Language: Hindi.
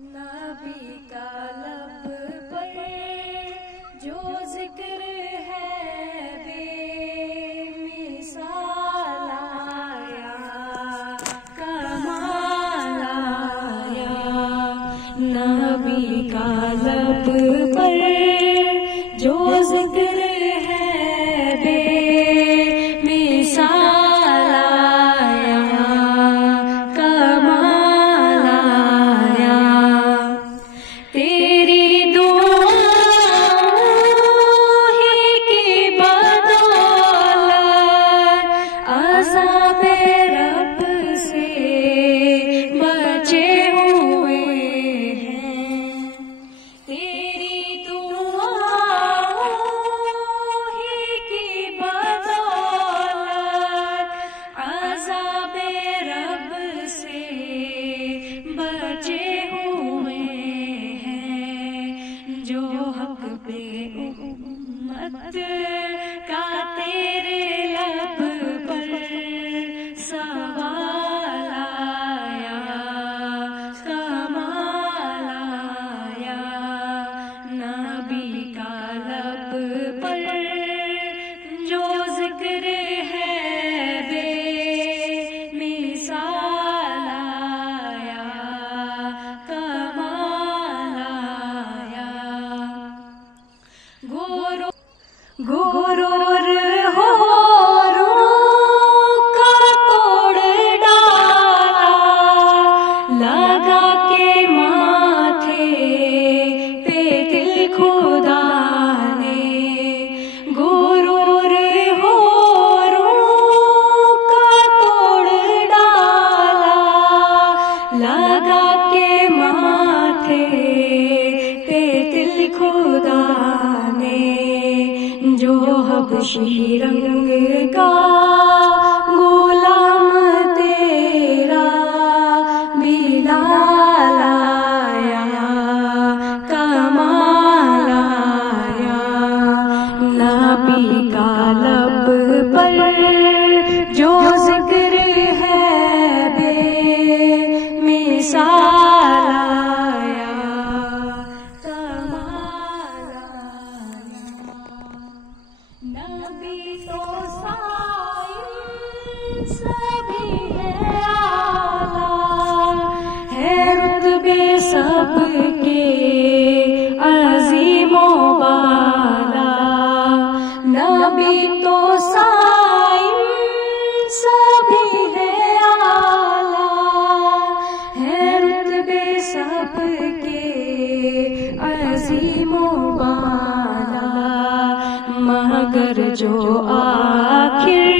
नबी का लब पर जो जिक्र है बेमिसाल आया, कमाल आया। नबी का लब पर जो जिक्र है बेमिसाल आया, कमाल आया। तेरी दुआओं ही की बदौलत अज़ाबे रब से बचे हुए हैं। तेरी दुआओं ही की बदौलत अज़ाबे रब से बचे हुए हैं। जो हक पे उम्मत का तेरे लब पर सवाल आया, कमाल आया। नबी का लब पर जो जिक्र है बेमिसाल आया, कमाल आया। गुरूर होरों का तोड़ डाला, लगा के माथे पे दिल खुदा ने। गुरूर होरों का तोड़ डाला, लगा के माथे पे दिल खुदा ने। जो हबशी रंग का गुलाम तेरा बिलाल आया, कमाल आया। नबी का लब पर जो जिक्र है बेमिसाल आया, कमाल आया। नबी तो साईं सभी है आला, है रुतबे सबके अज़ीमो बाला। नबी तो साईं सभी है आला, है रुतबे सबके अज़ीमो बाला। मगर जो आखिर